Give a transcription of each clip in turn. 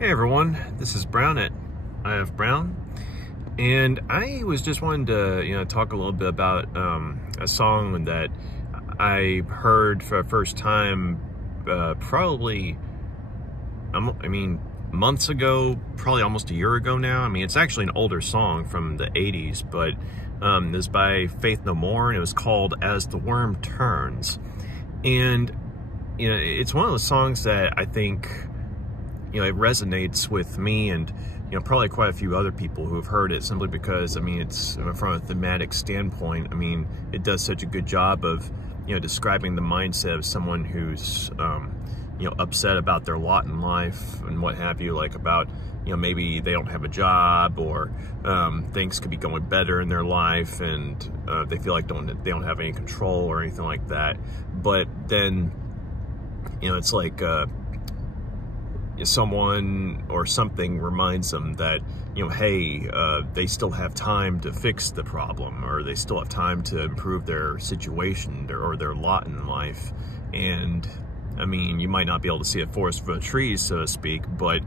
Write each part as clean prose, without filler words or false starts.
Hey everyone, this is Brown at I Have Brown, and I was just wanting to talk a little bit about a song that I heard for the first time probably months ago, probably almost a year ago now. I mean, it's actually an older song from the 80s, but it was by Faith No More, and it was called As the Worm Turns. And it's one of those songs that I think it resonates with me and, probably quite a few other people who have heard it, simply because, it's from a thematic standpoint. It does such a good job of, describing the mindset of someone who's, upset about their lot in life and what have you, like about, maybe they don't have a job, or things could be going better in their life, and they feel like they don't have any control or anything like that. But then, it's like, someone or something reminds them that, hey, they still have time to fix the problem, or they still have time to improve their situation or their lot in life. And you might not be able to see a forest for the trees, so to speak, but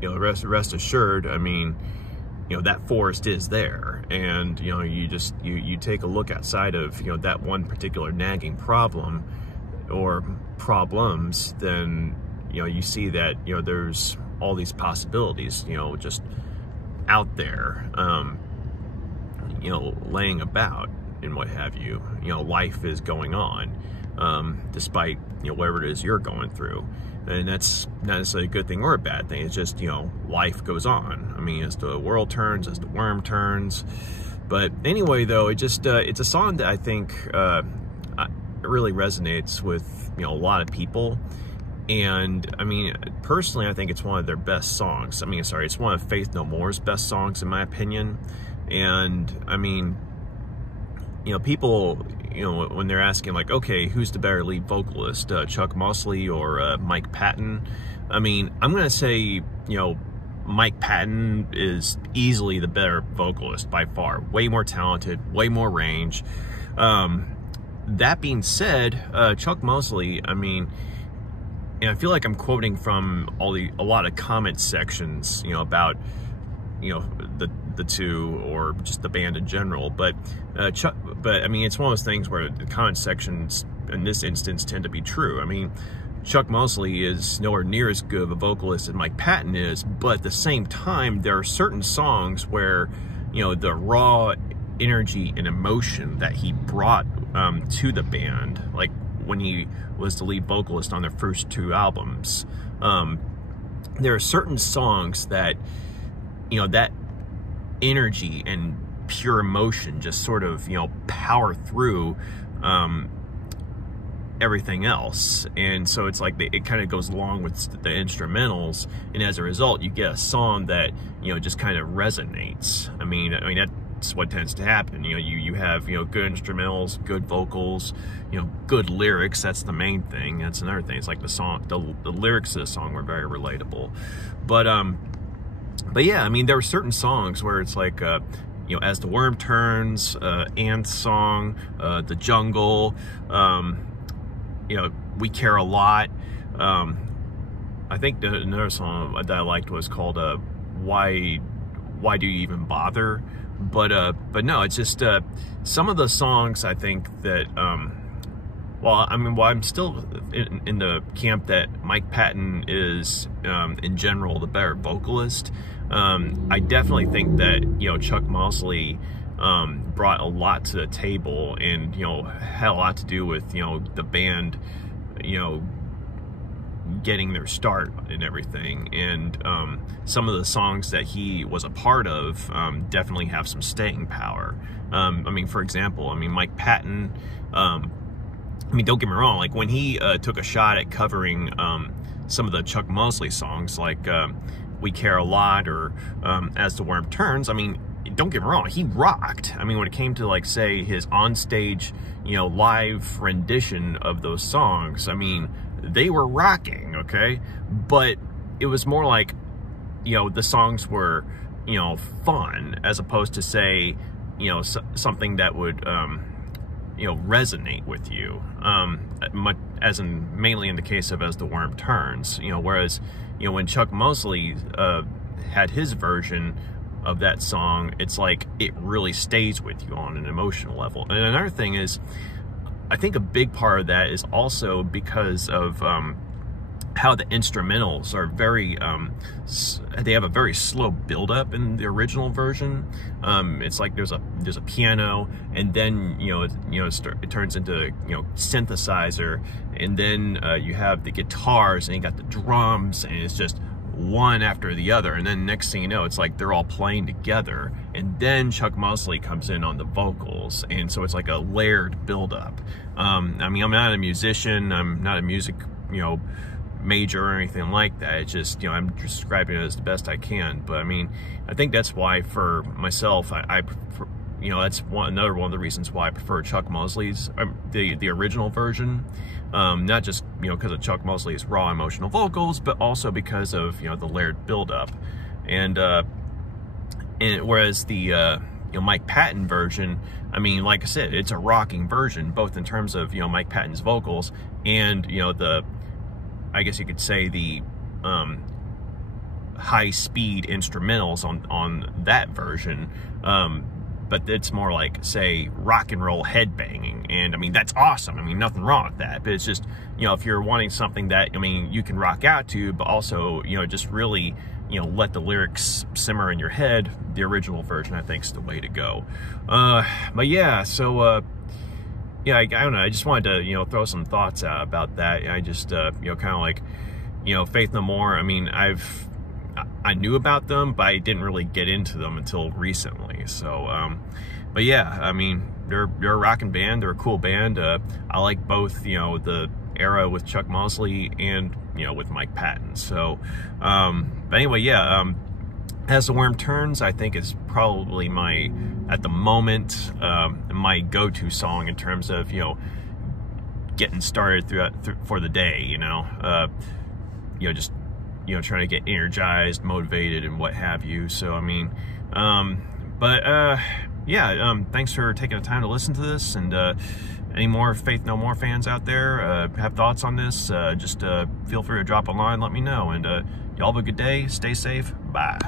rest assured, that forest is there. And you take a look outside of that one particular nagging problem or problems, then you see that there's all these possibilities just out there, laying about and what have you. Life is going on, despite whatever it is you're going through. And that's not necessarily a good thing or a bad thing. It's just life goes on. As the world turns, as the worm turns. But anyway, though, it's a song that I think it really resonates with a lot of people. And personally, I think it's one of their best songs. It's one of Faith No More's best songs, in my opinion. And people, when they're asking, like, okay, who's the better lead vocalist, Chuck Mosley or Mike Patton? I'm gonna say, Mike Patton is easily the better vocalist by far. Way more talented, way more range. That being said, Chuck Mosley, and I feel like I'm quoting from a lot of comment sections, about, the two, or just the band in general. But it's one of those things where the comment sections in this instance tend to be true. Chuck Mosley is nowhere near as good of a vocalist as Mike Patton is, but at the same time, there are certain songs where, the raw energy and emotion that he brought to the band, like when he was the lead vocalist on their first two albums, there are certain songs that, that energy and pure emotion just sort of, power through everything else. And so it's like it kind of goes along with the instrumentals, and as a result, you get a song that, just kind of resonates. That's what tends to happen. You have, good instrumentals, good vocals, good lyrics. That's the main thing. That's another thing. It's like the lyrics of the song were very relatable. But yeah, there were certain songs where it's like, As the Worm Turns, Ant's song, The Jungle, We Care a Lot. I think another song that I liked was called Why Do You Even Bother? But no, it's just some of the songs I think that while I'm still in the camp that Mike Patton is in general the better vocalist, I definitely think that Chuck Mosley brought a lot to the table, and had a lot to do with the band getting their start and everything. And some of the songs that he was a part of definitely have some staying power. For example, Mike Patton, don't get me wrong, like when he took a shot at covering some of the Chuck Mosley songs, like We Care a Lot, or As the Worm Turns, don't get me wrong, he rocked. When it came to, like, say, his onstage, live rendition of those songs, they were rocking, okay? But it was more like, the songs were, fun, as opposed to, say, something that would resonate with you, mainly in the case of As the Worm Turns, whereas, when Chuck Mosley had his version of that song, it's like it really stays with you on an emotional level. And another thing is, I think a big part of that is also because of how the instrumentals are very, they have a very slow build-up in the original version. It's like there's a piano, and then it turns into synthesizer, and then you have the guitars, and you got the drums, and it's just one after the other, and then next thing you know, it's like they're all playing together, and then Chuck Mosley comes in on the vocals, and so it's like a layered build-up. I mean, I'm not a musician, I'm not a music major or anything like that. It's just, I'm describing it as the best I can. But I mean, I think that's why for myself, I prefer, that's another one of the reasons why I prefer Chuck Mosley's the original version. Not just because of Chuck Mosley's raw emotional vocals, but also because of the layered buildup, and whereas the Mike Patton version, I mean, like I said, it's a rocking version, both in terms of Mike Patton's vocals and I guess you could say the high-speed instrumentals on that version. But it's more like, say, rock and roll headbanging, and I mean, that's awesome. I mean, nothing wrong with that, but it's just, if you're wanting something that, I mean, you can rock out to, but also, just really, let the lyrics simmer in your head, the original version, I think, is the way to go. But yeah, so, yeah, I don't know, I just wanted to, throw some thoughts out about that. I just, kind of like, Faith No More, I mean, I knew about them, but I didn't really get into them until recently. So, but yeah, I mean, they're a rocking band. They're a cool band. I like both, the era with Chuck Mosley and, with Mike Patton. So, but anyway, yeah, As the Worm Turns, I think is probably at the moment, my go-to song in terms of, getting started for the day, just, trying to get energized, motivated, and what have you. So, I mean, yeah, thanks for taking the time to listen to this, and any more Faith No More fans out there have thoughts on this, just feel free to drop a line, let me know, and y'all have a good day, stay safe, bye.